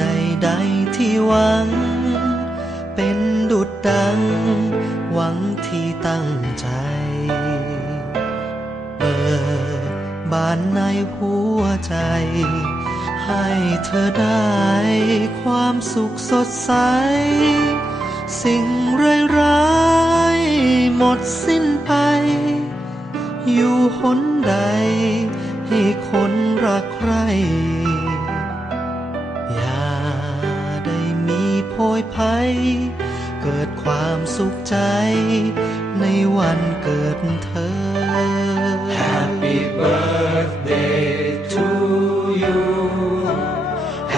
ใดใดที่หวัง เป็นดุดดังหวังที่ตั้งใจเปิดบานในหัวใจ ให้เธอได้ความสุขสดใส สิ่งร้ายร้าย หมดสิ้นไป อยู่หนใด ให้คนรักใครโหยภัยเกิดความสุขใจในวันเกิดเธอ Happy birthday to you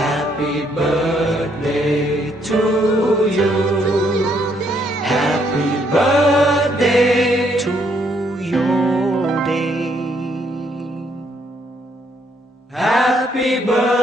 Happy birthday to you Happy birthday to your day. Happy birthday